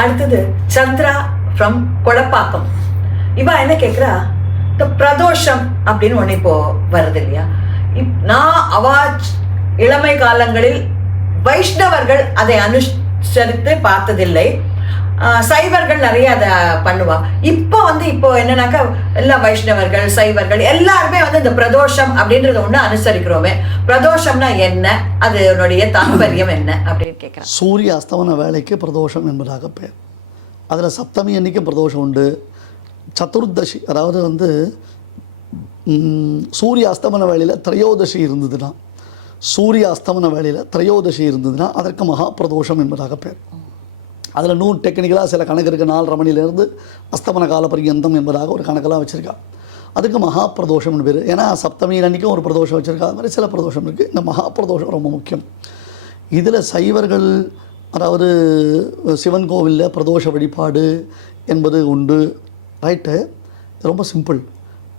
அடுத்தது சந்திரா ஃப்ரம் கொளப்பாக்கம். இவ என்ன கேட்குறா, இந்த பிரதோஷம் அப்படின்னு ஒன்று இப்போ வருது இல்லையா? நான் இளமை காலங்களில் வைஷ்ணவர்கள் அதை அனுசரித்து பார்த்ததில்லை. சைவர்கள் நிறைய அதை பண்ணுவா. இப்போ என்னன்னாக்கா எல்லா வைஷ்ணவர்கள் சைவர்கள் எல்லாருமே இந்த பிரதோஷம் அப்படின்றத ஒன்று அனுசரிக்கிறோமே. பிரதோஷம்னா என்ன, அதனுடைய தாற்பயம் என்ன அப்படின்னு கேட்குறேன். சூரிய அஸ்தமன வேலைக்கு பிரதோஷம் என்பதாக பெயர். அதில் சப்தமி அன்னைக்கு பிரதோஷம் உண்டு. சதுர்தசி, அதாவது சூரிய அஸ்தமன வேலையில் திரையோதசி இருந்ததுன்னா, சூரிய அஸ்தமன வேலையில் திரையோதசி இருந்ததுன்னா அதற்கு மகா பிரதோஷம் என்பதாக பெயர். அதில் டெக்னிக்கலாக சில கணக்கு இருக்குது. 4:30 மணிலேருந்து அஸ்தமன கால பரியந்தம் என்பதாக ஒரு கணக்கெல்லாம் வச்சுருக்கா. அதுக்கு மகா பிரதோஷம்னு பேர். ஏன்னா சப்தமி அன்றைக்கும் ஒரு பிரதோஷம் வச்சுருக்கா. அது மாதிரி சில பிரதோஷம் இருக்குது. இந்த மகா பிரதோஷம் ரொம்ப முக்கியம். இதில் சைவர்கள், அதாவது சிவன் கோவிலில் பிரதோஷ வழிபாடு என்பது உண்டு. ரைட்டு, ரொம்ப சிம்பிள்.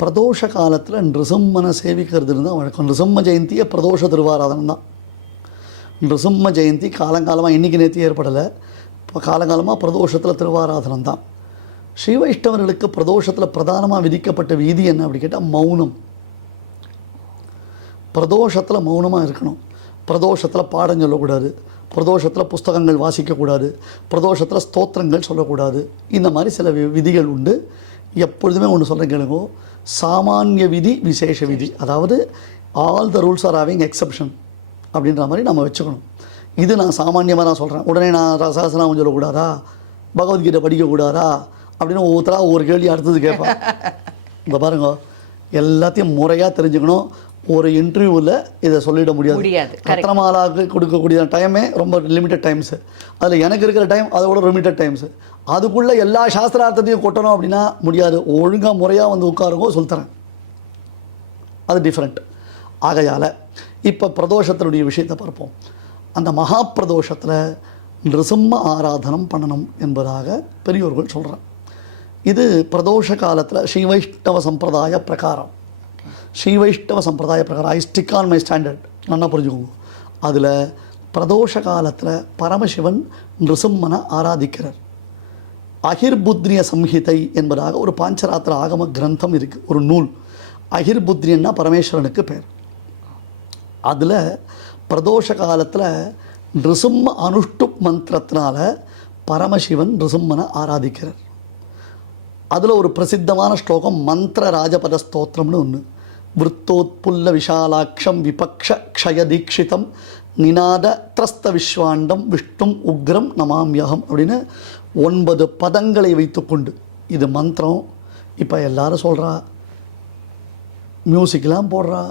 பிரதோஷ காலத்தில் நிருசிம்மனை சேவிக்கிறது இருந்தால் வழக்கம். நிருசிம்ம ஜெயந்தியை பிரதோஷ திருவாராதனம் தான். நிருசிம்ம ஜெயந்தி காலங்காலமாக இன்றைக்கி நேற்று ஏற்படலை. இப்போ காலங்காலமாக பிரதோஷத்தில் திருவாராதனம் தான். ஸ்ரீ வைஷ்ணவர்களுக்கு பிரதோஷத்தில் பிரதானமாக விதிக்கப்பட்ட விதி என்ன அப்படி கேட்டால் மௌனம். பிரதோஷத்தில் மௌனமாக இருக்கணும். பிரதோஷத்தில் பாடம் சொல்லக்கூடாது. பிரதோஷத்தில் புஸ்தகங்கள் வாசிக்கக்கூடாது. பிரதோஷத்தில் ஸ்தோத்திரங்கள் சொல்லக்கூடாது. இந்த மாதிரி சில விதிகள் உண்டு. எப்பொழுதுமே ஒன்று சொல்கிறேன் கேளுங்கோ, சாமானிய விதி விசேஷ விதி. அதாவது all the rules are having exception அப்படின்ற மாதிரி நம்ம வச்சுக்கணும். இது நான் சாமானியமாக தான் சொல்கிறேன். உடனே நான் சஹஸ்ரநாமம் சொல்லக்கூடாதா, பகவத்கீதை படிக்கக்கூடாதா அப்படின்னு ஒவ்வொருத்தராக ஒவ்வொரு கேள்வி அடுத்தது கேட்பேன். இந்த பாருங்க, எல்லாத்தையும் முறையாக தெரிஞ்சுக்கணும். ஒரு இன்டர்வியூவில் இதை சொல்லிட முடியாது. ரத்னமாலாவுக்கு கொடுக்கக்கூடிய டைமே ரொம்ப லிமிட்டட் டைம்ஸு. அதில் எனக்கு இருக்கிற டைம் அதோட லிமிட்டட் டைம்ஸு. அதுக்குள்ளே எல்லா சாஸ்திரார்த்தத்தையும் கொட்டணும் அப்படின்னா முடியாது. ஒழுங்காக முறையாக உட்காருங்கோ சொல்லித்தரேன். அது டிஃப்ரெண்ட். ஆகையால் இப்போ பிரதோஷத்தினுடைய விஷயத்தை பார்ப்போம். அந்த மகா பிரதோஷத்தில் நிருசிம்ம ஆராதனம் பண்ணணும் என்பதாக பெரியோர்கள் சொல்கிறார். இது பிரதோஷ காலத்தில் ஸ்ரீ வைஷ்ணவ சம்பிரதாய பிரகாரம். ஸ்ரீ வைஷ்ணவ சம்பிரதாய பிரகாரம் ஐ ஸ்டிக் ஆன் மை ஸ்டாண்டர்ட், நல்லா புரிஞ்சுக்கோங்க. அதில் பிரதோஷ காலத்தில் பரமசிவன் நிருசிம்மனை ஆராதிக்கிறார். அகிர்புத்ரிய சம்ஹிதை என்பதாக ஒரு பாஞ்சராத்திர ஆகம கிரந்தம் இருக்குது, ஒரு நூல். அகிர்புத்ரியன்னா பரமேஸ்வரனுக்கு பேர். அதில் பிரதோஷ காலத்தில் நிருசிம்ம அனுஷ்டு மந்திரத்தினால பரமசிவன் நிருசிம்மனை ஆராதிக்கிறார். அதில் ஒரு பிரசித்தமான ஸ்லோகம் மந்திர ராஜபத ஸ்தோத்திரம்னு ஒன்று. விருத்தோத்புல்ல விஷாலாட்சம் விபக்ஷ க்ஷய தீட்சிதம் நிநாத திரஸ்த விஸ்வாண்டம் விஷ்ணும் உக்ரம் நமாம்யகம் அப்படின்னு 9 பதங்களை வைத்துக்கொண்டு இது மந்திரம். இப்போ எல்லாரும் சொல்கிறா, மியூசிக்லாம் போடுறா,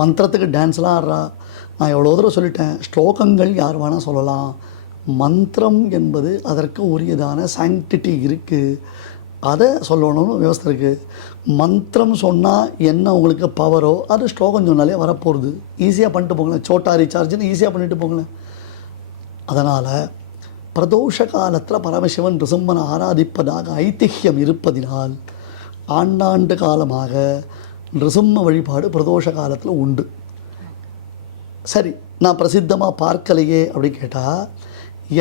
மந்திரத்துக்கு டான்ஸ்லாம் ஆடுறா. நான் எவ்வளோ தூரம் சொல்லிட்டேன், ஸ்லோகங்கள் யார் வேணால் சொல்லலாம். மந்திரம் என்பது அதற்கு உரியதான சாங்டிட்டி இருக்குது. அதை சொல்லணும்னு விவஸ்தை இருக்குது. மந்திரம் சொன்னால் என்ன உங்களுக்கு பவரோ அது ஸ்லோகம் சொன்னாலே வரப்போகுது. ஈஸியாக பண்ணிட்டு போங்களேன். சோட்டா ரீசார்ஜ்னு ஈஸியாக பண்ணிட்டு போங்களேன். அதனால் பிரதோஷ காலத்தில் பரமசிவன் நிருசிம்மனை ஆராதிப்பதாக ஐதிஹ்யம் இருப்பதினால் ஆண்டாண்டு காலமாக நிருசிம்ம வழிபாடு பிரதோஷ காலத்தில் உண்டு. சரி, நான் பிரசித்தமாக பார்க்கலையே அப்படி கேட்டால்,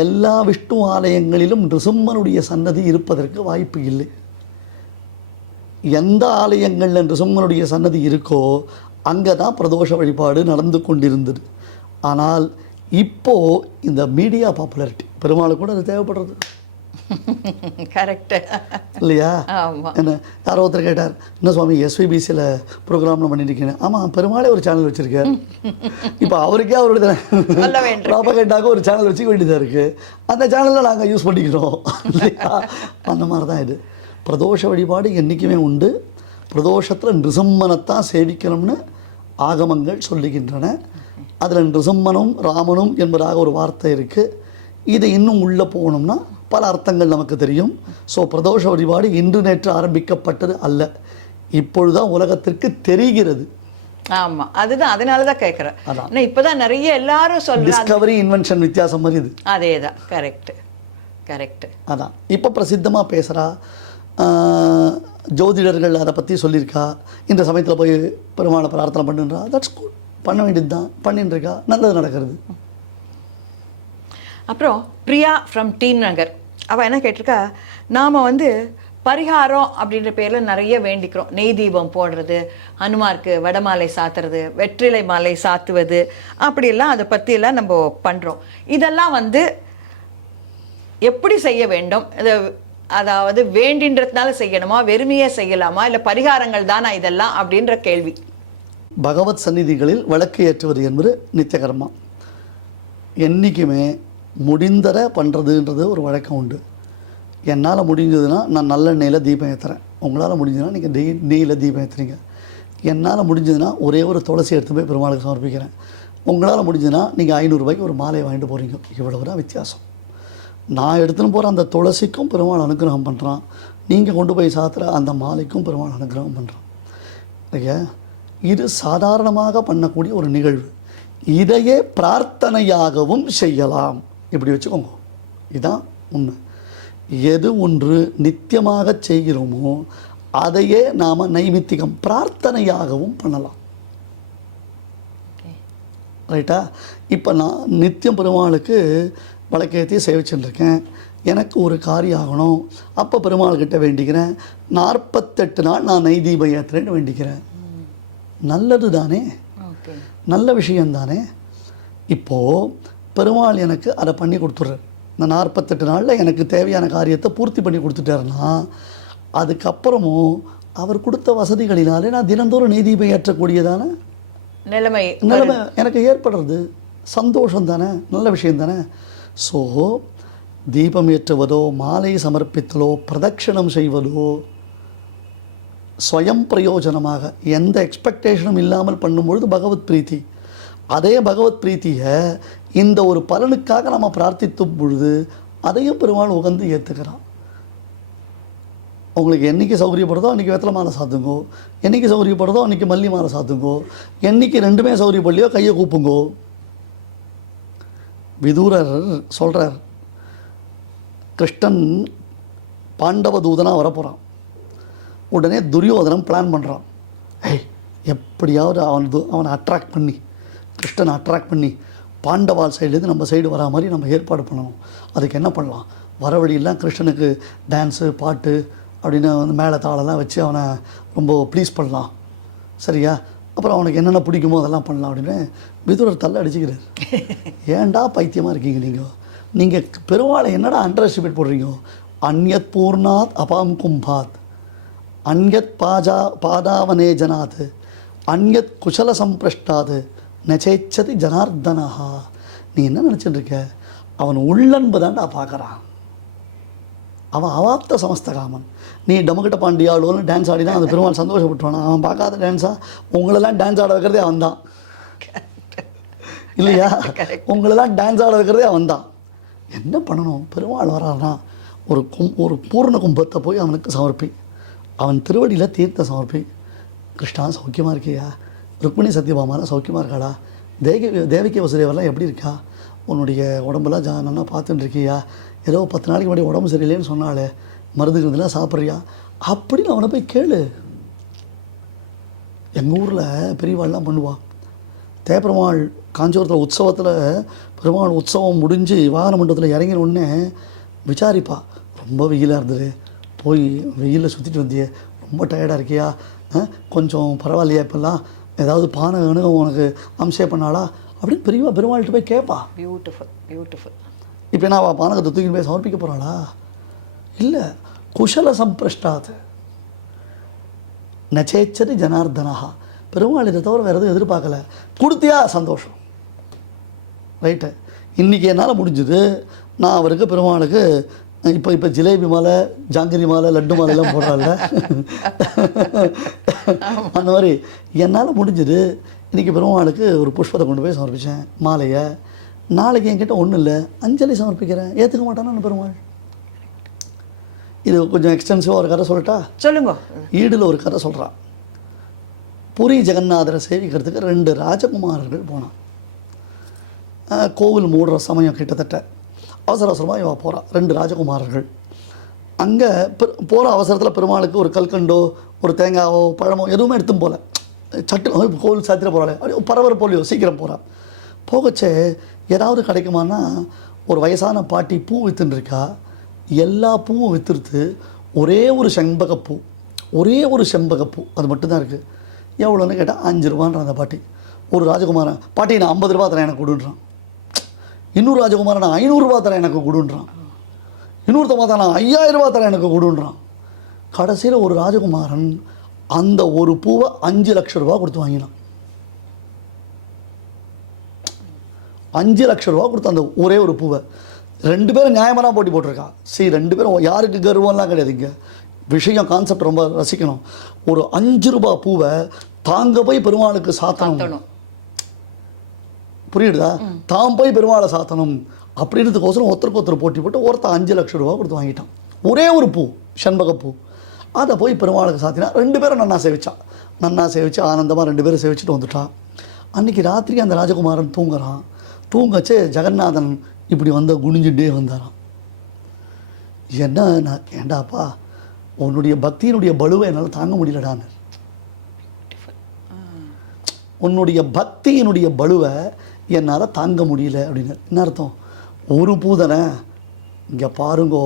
எல்லா விஷ்ணு ஆலயங்களிலும் நிருசிம்மனுடைய சன்னதி இருப்பதற்கு வாய்ப்பு இல்லை. எந்த ஆலயங்களில் நிருசிம்மனுடைய சன்னதி இருக்கோ அங்கே தான் பிரதோஷ வழிபாடு நடந்து கொண்டிருந்தது. ஆனால் இப்போது இந்த மீடியா பாப்புலாரிட்டி, பெருமாளுக்கு கூட அது தேவைப்படுறது. கரெக்டு இல்லையா? என்ன யாரோ ஒருத்தர் கேட்டார், என்ன சுவாமி எஸ்விபிசியில் ப்ரோக்ராம்லாம் பண்ணியிருக்கீங்க. ஆமாம், பெருமாளே ஒரு சேனல் வச்சுருக்கார். இப்போ அவருக்கே அவருடைய ப்ராபகேட்டாக ஒரு சேனல் வச்சுக்க வேண்டியதாக இருக்குது. அந்த சேனலில் நாங்கள் யூஸ் பண்ணிக்கிறோம் இல்லையா? அந்த மாதிரி தான் இது. பிரதோஷ வழிபாடு என்றைக்குமே உண்டு. பிரதோஷத்தில் நிருசிம்மனைத்தான் சேவிக்கணும்னு ஆகமங்கள் சொல்லுகின்றன. அதில் நிருசிம்மனும் ராமனும் என்பதாக ஒரு வார்த்தை இருக்குது. இது இன்னும் உள்ளே போகணும்னா பல அர்த்தங்கள் நமக்கு தெரியும். ஸோ பிரதோஷ வழிபாடு இன்று நேற்று ஆரம்பிக்கப்பட்டது அல்ல, இப்பொழுதுதான் உலகத்திற்கு தெரிகிறது. ஆமாம், அதுதான், அதனால தான் கேட்குறேன். அதான் இப்போதான் நிறைய எல்லாரும் சொல்கிறாங்க. டிஸ்கவரி இன்வென்ஷன் வித்தியாசம் மாதிரி இது. அதே தான், கரெக்டு. அதான் இப்போ பிரசித்தமாக பேசுகிறா, ஜோதிடர்கள் அதை பற்றி சொல்லியிருக்கா. இந்த சமயத்தில் போய் பெருமாளை பிரார்த்தனை பண்ணுன்றா. தட்ஸ் குட், பண்ண வேண்டியது தான், பண்ணின்னு இருக்கா, நல்லது நடக்கிறது. அப்புறம் பிரியா ஃப்ரம் டி நகர் அவள் என்ன கேட்டிருக்கா, நாம் வந்து பரிகாரம் அப்படின்ற பேரில் நிறைய வேண்டிக்கிறோம். நெய் தீபம் போடுறது, ஹனுமாருக்கு வடமாலை சாத்துறது, வெற்றிலை மாலை சாத்துவது, அப்படியெல்லாம் அதை பற்றியெல்லாம் நம்ம பண்ணுறோம். இதெல்லாம் வந்து எப்படி செய்ய வேண்டும்? அதாவது வேண்டின்றதுனால செய்யணுமா, வெறுமையே செய்யலாமா, இல்லை பரிகாரங்கள் தானா இதெல்லாம் அப்படின்ற கேள்வி. பகவத் சந்நிதிகளில் விளக்கு ஏற்றுவது என்பது நித்தியகர்மா. என்றைக்குமே முடிந்தரை பண்ணுறதுன்றது ஒரு வழக்கம் உண்டு. என்னால் முடிஞ்சதுன்னா நான் நல்லெண்ணெயில் தீபம் ஏற்றுறேன், உங்களால் முடிஞ்சதுன்னா நீங்கள் நெய்யில் தீபம் ஏற்றுறீங்க. என்னால் முடிஞ்சதுன்னா ஒரே ஒரு துளசி எடுத்து போய் பெருமாளுக்கு சமர்ப்பிக்கிறேன், உங்களால் முடிஞ்சதுன்னா நீங்கள் 500 ரூபாய்க்கு ஒரு மாலையை வாங்கிட்டு போகிறீங்க. இவ்வளவு தான் வித்தியாசம். நான் எடுத்துன்னு போகிற அந்த துளசிக்கும் பெருமாள் அனுகிரகம் பண்ணுறான், நீங்கள் கொண்டு போய் சாத்துற அந்த மாலைக்கும் பெருமாள் அனுகிரகம் பண்ணுறான். இல்லையா? இது சாதாரணமாக பண்ணக்கூடிய ஒரு நிகழ்வு. இதையே பிரார்த்தனையாகவும் செய்யலாம். இப்படி வச்சுக்கோங்க, இதுதான் உண்மை. எது ஒன்று நித்தியமாக செய்கிறோமோ அதையே நாம் நைமித்திகம் பிரார்த்தனையாகவும் பண்ணலாம். ரைட்டா? இப்போ நான் நித்தியம் பெருமாளுக்கு விளக்கேற்றி சேவிச்சுருக்கேன், எனக்கு ஒரு காரியம் ஆகணும், அப்போ பெருமாள்கிட்ட வேண்டிக்கிறேன். 48 நாள் நான் நெய் தீபம் ஏற்றுறேன்னு வேண்டிக்கிறேன். நல்லது தானே, நல்ல விஷயந்தானே. இப்போது பெருமாள் எனக்கு அதை பண்ணி கொடுத்துட்றார். இந்த 48 நாளில் எனக்கு தேவையான காரியத்தை பூர்த்தி பண்ணி கொடுத்துட்டாருன்னா, அதுக்கப்புறமும் அவர் கொடுத்த வசதிகளினாலே நான் தினந்தோறும் நெய் தீபம் ஏற்றக்கூடியதான நிலைமை எனக்கு ஏற்படுறது. சந்தோஷம் தானே, நல்ல விஷயம் தானே. ஸோ தீபம் ஏற்றுவதோ, மாலை சமர்ப்பித்தலோ, பிரதட்சணம் செய்வதோ ஸ்வயம் பிரயோஜனமாக எந்த எக்ஸ்பெக்டேஷனும் இல்லாமல் பண்ணும்பொழுது பகவத் பிரீத்தி. அதே பகவத் பிரீத்தியை இந்த ஒரு பலனுக்காக நம்ம பிரார்த்தித்தும் பொழுது அதையும் பெருமாள் உகந்து ஏற்றுக்கிறான். உங்களுக்கு என்றைக்கு சௌகரியப்படுதோ அன்றைக்கி வெத்தலை மாலை சாத்துங்கோ, என்றைக்கு சௌகரியப்படுதோ அன்றைக்கி மல்லி மாலை சாத்துங்கோ, என்றைக்கு ரெண்டுமே சௌகரியப்படலையோ கையை கூப்புங்கோ. விதூரர் சொல்கிறார், கிருஷ்ணன் பாண்டவ தூதனாக வரப்போகிறான். உடனே துரியோதனம் பிளான் பண்ணுறான், எப்படியாவது அவனை அட்ராக்ட் பண்ணி, கிருஷ்ணனை அட்ராக்ட் பண்ணி பாண்டவால் சைட்லேருந்து நம்ம சைடு வரா மாதிரி நம்ம ஏற்பாடு பண்ணணும். அதுக்கு என்ன பண்ணலாம்? வர வழியெல்லாம் கிருஷ்ணனுக்கு டான்ஸு பாட்டு அப்படின்னு வந்து மேலே தாளெல்லாம் வச்சு அவனை ரொம்ப ப்ளீஸ் பண்ணலாம். சரியா? அப்புறம் அவனுக்கு என்னென்ன பிடிக்குமோ அதெல்லாம் பண்ணலாம் அப்படின்னு விதுரர் தள்ள அடிச்சுக்கிறார். ஏன்டா பைத்தியமாக இருக்கீங்க நீங்கள் பெருமாளை என்னடா அண்டர் எஸ்டிமேட் போடுறீங்க? அந்யத் பூர்ணாத் அபாம் கும்பாத், அந்யத் பாதாவனே ஜனாத், அந்யத் குசல சம்பிரஷ்டாத் நச்சேச்சதி ஜனார்தனஹா. நீ என்ன நினச்சிட்டு இருக்க? அவன் உள்ளன்பு தான்டா பார்க்குறான். அவன் அவாப்த சமஸ்தகாமன். நீ டமக்கிட்ட பாண்டியாளோன்னு டான்ஸ் ஆடினா அந்த பெருமாள் சந்தோஷப்பட்டுவானா? அவன் பார்க்காத டான்ஸாக உங்களெல்லாம் டான்ஸ் ஆட வைக்கிறதே அவன் தான், இல்லையா? உங்களெல்லாம் டான்ஸ் ஆட வைக்கிறதே அவன் தான். என்ன பண்ணணும்? பெருமாள் வரானா ஒரு பூர்ண கும்பத்தை போய் அவனுக்கு சமர்ப்பி, அவன் திருவடியில் தீர்த்த சமர்ப்பி. கிருஷ்ணா சௌக்கியமாக இருக்கியா? ருக்மிணி சத்யபாமாலாம் சௌக்கியமாக இருக்காளா? தேவிகை வசுதேவரெலாம் எப்படி இருக்கா? உன்னுடைய உடம்பெல்லாம் நல்லா பார்த்துட்டு இருக்கியா? ஏதோ 10 நாளைக்கு முன்னாடி உடம்பு சரியில்லைன்னு சொன்னாலே, மருந்துக்கிறதுலாம் சாப்பிட்றியா? அப்படின்னு அவனை போய் கேளு. எங்கள் ஊரில் பெரியவாள்லாம் பண்ணுவாள். தேப்பெருமாள் காஞ்சிபுரத்தில் உற்சவத்தில் பெருமாள் உற்சவம் முடிஞ்சு வாகன மண்டபத்தில் இறங்கின உடனே விசாரிப்பா, ரொம்ப வெயிலாக இருந்தது, போய் வெயிலில் சுற்றிட்டு வந்தியே, ரொம்ப டயர்டாக இருக்கியா? கொஞ்சம் பரவாயில்லையா? இப்போல்லாம் ஏதாவது பானை உனக்கு அம்சே பண்ணாளா அப்படின்னு பெருமாள்கிட்ட போய் கேட்பா. Beautiful beautiful. இப்போ என்ன அவள் பானகத்தை தூக்கி போய் சமர்ப்பிக்க போகிறாளா? இல்லை. குஷல சம்பிரஷ்டாத் நச்சேச்சதி ஜனார்தனஹா. பெருமாள் இதை தவிர வேறு எதுவும் எதிர்பார்க்கல. கொடுத்தியா சந்தோஷம், ரைட்டு. இன்றைக்கி என்னால் முடிஞ்சுது, நான் அவருக்கு பெருமாளுக்கு இப்போ ஜிலேபி மாலை, ஜாங்கிரி மாலை, லட்டு மாலையெல்லாம் போடுறாள்ல, அந்த மாதிரி என்னால் முடிஞ்சுது. இன்றைக்கி பெருமாளுக்கு ஒரு புஷ்பத்தை கொண்டு போய் சமர்ப்பித்தேன், மாலையை. நாளைக்கு என்கிட்ட ஒன்றும் இல்லை, அஞ்சலி சமர்ப்பிக்கிறேன். ஏற்றுக்க மாட்டானா பெருமாள்? இது கொஞ்சம் எக்ஸ்டென்சிவாக ஒரு கதை சொல்லட்டா? சொல்லுங்க. ஈடில் ஒரு கதை சொல்கிறான். புரி ஜெகநாதரை சேவிக்கிறதுக்கு 2 ராஜகுமாரர்கள் போனான். கோவில் மூடுற சமயம் கிட்டத்தட்ட அவசர அவசரமாக இவன் போகிறான். 2 ராஜகுமாரர்கள் அங்கே போகிற அவசரத்தில் பெருமாளுக்கு ஒரு கல்கண்டோ ஒரு தேங்காவோ பழமோ எதுவுமே எடுத்தும் போகல. சட்டு கோவில் சாத்திர போகிறாள், அப்படியே பரவர போலியோ சீக்கிரம் போகிறான். போகச்சே ஏதாவது கிடைக்குமான்னா ஒரு வயசான பாட்டி பூ வித்துன்னு இருக்கா, எல்லா பூவும் விற்றுருத்து ஒரே ஒரு செண்பகப்பூ, அது மட்டும்தான் இருக்குது. எவ்வளோன்னு கேட்டால் 5 ரூபான்றான் அந்த பாட்டி. ஒரு ராஜகுமாரன், பாட்டி நான் 50 ரூபா தரேன் எனக்கு கொடுன்றான். இன்னொரு ராஜகுமாரன் நான் 500 ரூபா தரேன் எனக்கு கொடுன்றான். இன்னொருத்த பார்த்தா நான் 5000 ரூபா தரேன் எனக்கு கொடுன்றான். கடைசியில் ஒரு ராஜகுமாரன் அந்த ஒரு பூவை 5 லட்சம் ரூபா கொடுத்து வாங்கினான். 5 லட்சம் ரூபா கொடுத்து அந்த ஒரே ஒரு பூவை. 2 பேரும் நியாயமான போட்டி போட்டிருக்கா. சரி, 2 பேரும் யாருக்கு கர்வம்லாம் கிடையாது. இங்கே விஷயம் கான்செப்ட் ரொம்ப ரசிக்கணும். ஒரு 5 ரூபாய் பூவை தாங்க போய் பெருமாளுக்கு சாத்தணும், புரியுதா? தாம் போய் பெருமாளை சாத்தணும் அப்படின்றதுக்கோசரம் ஒருத்தருக்கு போட்டி போட்டு ஒருத்தர் 5 லட்சம் ரூபா கொடுத்து வாங்கிட்டான். ஒரே ஒரு பூ, செண்பகப்பூ. அதை போய் பெருமாளுக்கு சாத்தினா 2 பேரும் நன்னா சேவிச்சு ஆனந்தமாக 2 பேரும் சேவிச்சுட்டு வந்துட்டான். அன்றைக்கி ராத்திரி அந்த ராஜகுமாரன் தூங்கச்சு ஜெகநாதன் இப்படி குனிஞ்சுட்டே வந்தாராம். என்ன நான் ஏண்டாப்பா, உன்னுடைய பக்தியினுடைய பலுவை என்னால் தாங்க முடியலடான்னு. உன்னுடைய பக்தியினுடைய பலுவை என்னால் தாங்க முடியல அப்படின்னு. என்ன அர்த்தம்? ஒரு பூதனை இங்கே பாருங்கோ,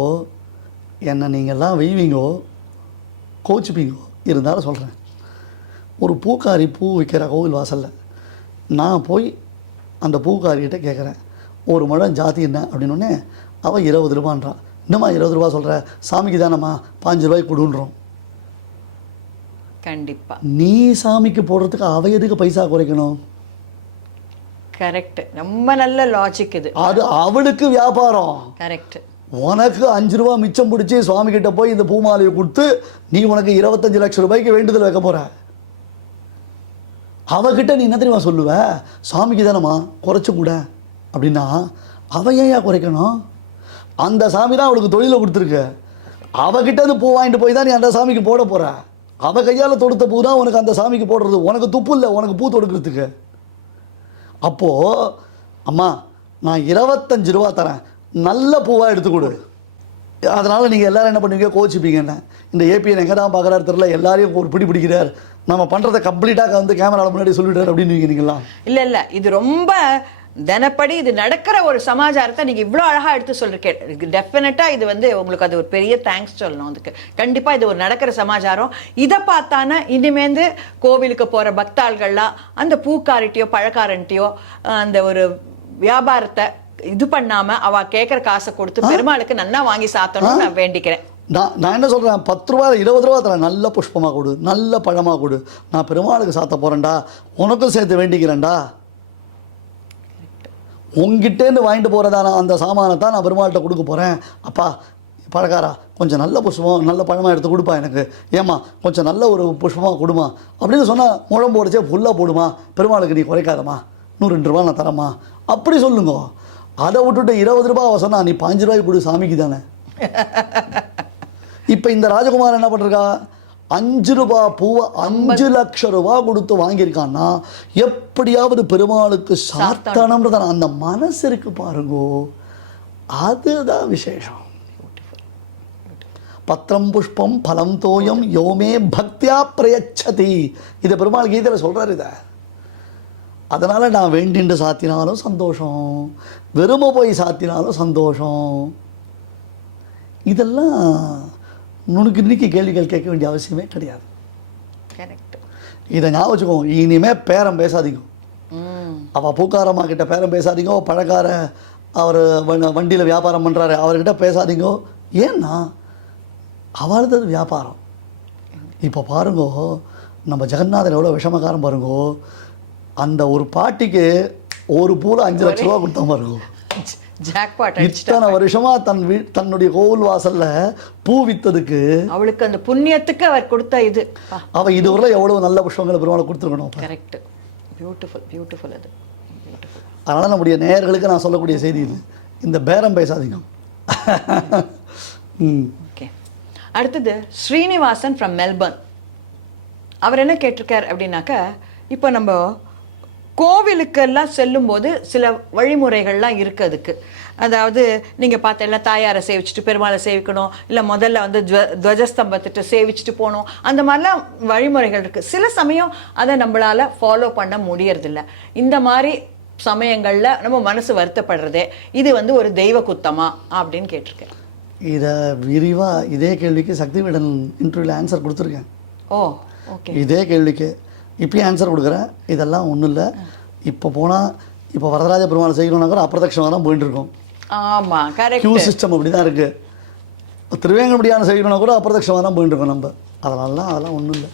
என்னை நீங்கள்லாம் வெய்வீங்கோ, கோச்சிப்பீங்கோ, இருந்தாலும் சொல்கிறேன். ஒரு பூக்காரி பூ விற்கிற கோவில் வாசலில் நான் போய் அந்த பூக்காரிகிட்ட கேட்குறேன், ஒரு முழம் ஜாதி என்ன அப்படின்னோடனே அவள் 20 ரூபான்றான். என்னம்மா 20 ரூபா சொல்கிற? சாமிக்கு தானம்மா 5 ரூபாய்க்கு கொடுன்றோம். கண்டிப்பாக நீ சாமிக்கு போடுறதுக்கு அவ எதுக்கு பைசா குறைக்கணும்? கரெக்ட், ரொம்ப நல்ல லாஜிக் இது. அது அவளுக்கு வியாபாரம். கரெக்ட். உனக்கு 5 ரூபா மிச்சம் பிடிச்சி சுவாமி கிட்ட போய் இந்த பூமாலையை கொடுத்து நீ உனக்கு 25 லட்சம் ரூபாய்க்கு வேண்டுதல் வைக்க போற. அவகிட்ட நீ என்ன தெரியுமா சொல்லுவ? சாமிக்கு தானம்மா குறைச்சு கூட அப்படின்னா அவ ஏன் குறைக்கணும்? அந்த சாமி தான் அவளுக்கு தொழிலை கொடுத்துருக்கு. அவகிட்ட இருந்து பூ வாங்கிட்டு போய் தான் நீ அந்த சாமிக்கு போட போற. அவ கையால் தொடுத்த பூ தான் உனக்கு அந்த சாமிக்கு போடுறது. உனக்கு துப்பு இல்லை உனக்கு பூ தொடுக்கிறதுக்கு. அப்போது அம்மா நான் 25 ரூபா தரேன், நல்ல பூவாக எடுத்து கொடு. அதனால் நீங்கள் எல்லோரும் என்ன பண்ணுவீங்க? கோச்சிப்பீங்கன்னு. இந்த ஏபிஎன் எங்கே தான் பார்க்குறாரு தெரியல, எல்லாரையும் ஒரு பிடிக்கிறார், நம்ம பண்ணுறதை கம்ப்ளீட்டாக கேமராவில் முன்னாடி சொல்லிவிட்டார் அப்படின்னு நீங்களாம். இல்லை இது ரொம்ப தினப்படி இது நடக்கிற ஒரு சமாச்சாரத்தை நீங்கள் இவ்வளோ அழகாக எடுத்து சொல்லிருக்கேன். டெஃபினட்டாக இது உங்களுக்கு அது ஒரு பெரிய தேங்க்ஸ் சொல்லணும். அதுக்கு கண்டிப்பாக இது ஒரு நடக்கிற சமாச்சாரம். இதை பார்த்தானா இனிமேந்து கோவிலுக்கு போகிற பக்தாள்கள்லாம் அந்த பூக்காரிட்டையோ பழக்காரன்ட்டையோ அந்த ஒரு வியாபாரத்தை இது பண்ணாமல் அவள் கேட்குற காசை கொடுத்து பெருமாளுக்கு நன்னா வாங்கி சாத்தணும்னு நான் வேண்டிக்கிறேன். நான் என்ன சொல்கிறேன், 10 ரூபா 20 ரூபா தரேன், நல்ல புஷ்பமாக கொடு, நல்ல பழமாக கொடு, நான் பெருமாளுக்கு சாத்த போகிறேன்டா, உனக்கும் சேர்த்து வேண்டிக்கிறேன்டா. உங்ககிட்டேருந்து வாங்கிட்டு போகிறதான அந்த சாமானை தான் நான் பெருமாள்கிட்ட கொடுக்க போகிறேன். அப்பா பழக்காரா கொஞ்சம் நல்ல புஷ்பம் நல்ல பழமாக எடுத்து கொடுப்பா எனக்கு, ஏம்மா கொஞ்சம் நல்ல ஒரு புஷ்பமாக கொடுமா அப்படின்னு சொன்னால் முழம் போடுச்சே ஃபுல்லாக போடுமா, பெருமாளுக்கு நீ குறைக்காதம்மா, 102 ரூபா நான் தரேம்மா அப்படி சொல்லுங்க. அதை விட்டுட்டு 20 ரூபா அவ சொன்னா நீ 5 ரூபாய்க்கு கொடு சாமிக்கு தானே. இப்போ இந்த ராஜகுமார் என்ன பண்ணுறா, 5 ரூபா பூவை 5 லட்சம் ரூபா கொடுத்து வாங்கியிருக்கான்னா எப்படியாவது பெருமாளுக்கு சாத்தனம்ன்றத அந்த மனசு இருக்கு பாருங்கோ, அதுதான் விசேஷம். பத்திரம் புஷ்பம் பலம் தோயம் யோமே பக்தியா பிரயச்சதி, இதை பெருமாள் கீதையில் சொல்கிறார். இதை அதனால் நான் வேண்டின்று சாத்தினாலும் சந்தோஷம், வெறுமை போய் சாத்தினாலும் சந்தோஷம். இதெல்லாம் உனக்கு இன்னைக்கு கேள்விகள் கேட்க வேண்டிய அவசியமே கிடையாது. இதை ஞாபகம் வச்சுக்கோ, இனிமே பேரம் பேசாதீங்க. அவள் பூக்காரம்மா கிட்ட பேரம் பேசாதீங்க, பழக்கார அவர் வண்டியில் வியாபாரம் பண்ணுறாரு அவர்கிட்ட பேசாதீங்க. ஏன்னா அவளது வியாபாரம். இப்போ பாருங்கோ நம்ம ஜெகநாதன் எவ்வளோ விஷமக்காரம் பாருங்கோ, அந்த ஒரு பாட்டிக்கு ஒரு பூவில் 5 லட்சம் ரூபா கொடுத்தா பாருங்க. இத்தனை வருஷமா தன்னுடைய கோவில் வாசல்ல பூ வித்ததுக்கு அவளுக்கு அந்த புண்ணியத்துக்கு அவர் கொடுத்த இது. அவ இதுவரை எவ்வளவு நல்ல புஷ்பங்களை பெருமாளை கொடுத்துருக்கணும். Correct, beautiful beautiful. அது அதனால நம்முடைய நேயர்களுக்கு நான் சொல்லக்கூடிய செய்தி இது, இந்த பேரம் பேசாதீங்க. ஓகே, அடுத்தது ஸ்ரீனிவாசன் ஃப்ரம் மெல்பர்ன். அவர் என்ன கேட்டிருக்கார் அப்படின்னாக்க, இப்போ நம்ம கோவிலுக்கெல்லாம் செல்லும்போது சில வழிமுறைகள்லாம் இருக்குது அதுக்கு. அதாவது நீங்கள் பார்த்தெல்லாம் தாயாரை சேவிச்சுட்டு பெருமாளை சேவிக்கணும், இல்லை முதல்ல துவஜஸ்தம்பத்திட்டு சேவிச்சுட்டு போகணும், அந்த மாதிரிலாம் வழிமுறைகள் இருக்குது. சில சமயம் அதை நம்மளால் ஃபாலோ பண்ண முடியறதில்ல. இந்த மாதிரி சமயங்களில் நம்ம மனசு வருத்தப்படுறதே இது ஒரு தெய்வ குத்தமா அப்படின்னு கேட்டிருக்கேன். இதை விரிவாக இதே கேள்விக்கு சக்தி விடன் இன்டர்வியூவில் ஆன்சர் கொடுத்துருக்கேன். ஓ ஓகே. இதே கேள்விக்கு இப்பயும் ஆன்சர் கொடுக்குறேன். இதெல்லாம் ஒன்றும் இல்லை. இப்போ போனால் இப்போ வரதராஜ பெருமாள் செய்யணும்னா கூட அப்பிரதட்சமாக தான் போயிட்டு இருக்கோம். ஆமாம், கரெக்ட். கியூ சிஸ்டம் அப்படி தான் இருக்குது. திருவேங்கடமுடியான செய்யணும்னா கூட அப்பிரதட்சமாக தான் போயிட்டு இருக்கோம் நம்ம. அதெல்லாம் ஒன்றும் இல்லை.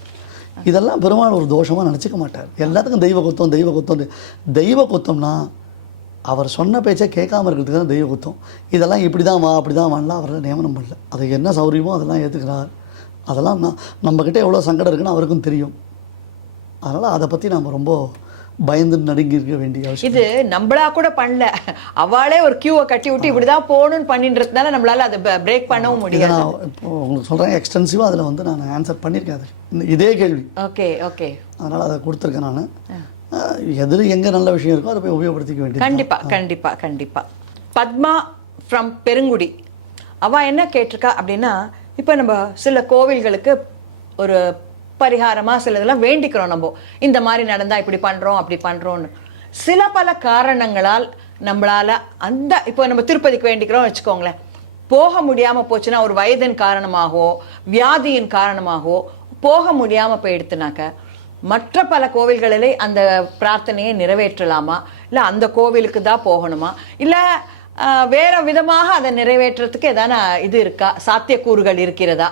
இதெல்லாம் பெருமாள் ஒரு தோஷமாக நினச்சிக்க மாட்டார். எல்லாத்துக்கும் தெய்வ குத்தம்னா அவர் சொன்ன பேச்சை கேட்காம இருக்கிறதுக்கு தான் தெய்வ குத்தம். இதெல்லாம் இப்படி தான் வா அப்படி தான் வான்லாம் அவரை நியமனம் பண்ணல. அதுக்கு என்ன சௌரியமோ அதெல்லாம் ஏற்றுக்கிறார். அதெல்லாம் நம்மக்கிட்ட எவ்வளோ சங்கடம் இருக்குன்னு அவருக்கும் தெரியும். அதனால் அதை பற்றி நம்ம ரொம்ப பயந்து நடுங்கி இருக்க வேண்டிய அவசியம். இது நம்மளா கூட பண்ணல, அவளே ஒரு கியூவை கட்டி விட்டு இப்படிதான் போகணும்னு பண்ணின்றதுனால நம்மளால அதை பிரேக் பண்ணவும் முடியாது. நான் இப்போ உங்களுக்கு சொல்கிறேன், எக்ஸ்டென்சிவாக அதில் வந்து நான் ஆன்சர் பண்ணியிருக்கேன். அது இதே கேள்வி. Okay okay. அதனால் அதை கொடுத்துருக்கேன் நான். எதில் எங்கே நல்ல விஷயம் இருக்கோ அதை போய் உபயோகப்படுத்திக்க வேண்டியது. கண்டிப்பா. பத்மா ஃப்ரம் பெருங்குடி, அவள் என்ன கேட்டிருக்கா அப்படின்னா, இப்போ நம்ம சில கோவில்களுக்கு ஒரு பரிகாரமாக சில இதெல்லாம் வேண்டிக்கிறோம். நம்ம இந்த மாதிரி நடந்தால் இப்படி பண்ணுறோம் அப்படி பண்ணுறோன்னு சில பல காரணங்களால் நம்மளால் இப்போ நம்ம திருப்பதிக்கு வேண்டிக்கிறோம் வச்சுக்கோங்களேன், போக முடியாமல் போச்சுன்னா ஒரு வயதின் காரணமாகவோ வியாதியின் காரணமாகவோ போக முடியாமல் போயிடுத்துனாக்க மற்ற பல கோவில்களிலே அந்த பிரார்த்தனையை நிறைவேற்றலாமா, இல்லை அந்த கோவிலுக்கு தான் போகணுமா, இல்லை வேற விதமாக அதை நிறைவேற்றுறதுக்கு எதான இது இருக்கா, சாத்தியக்கூறுகள் இருக்கிறதா?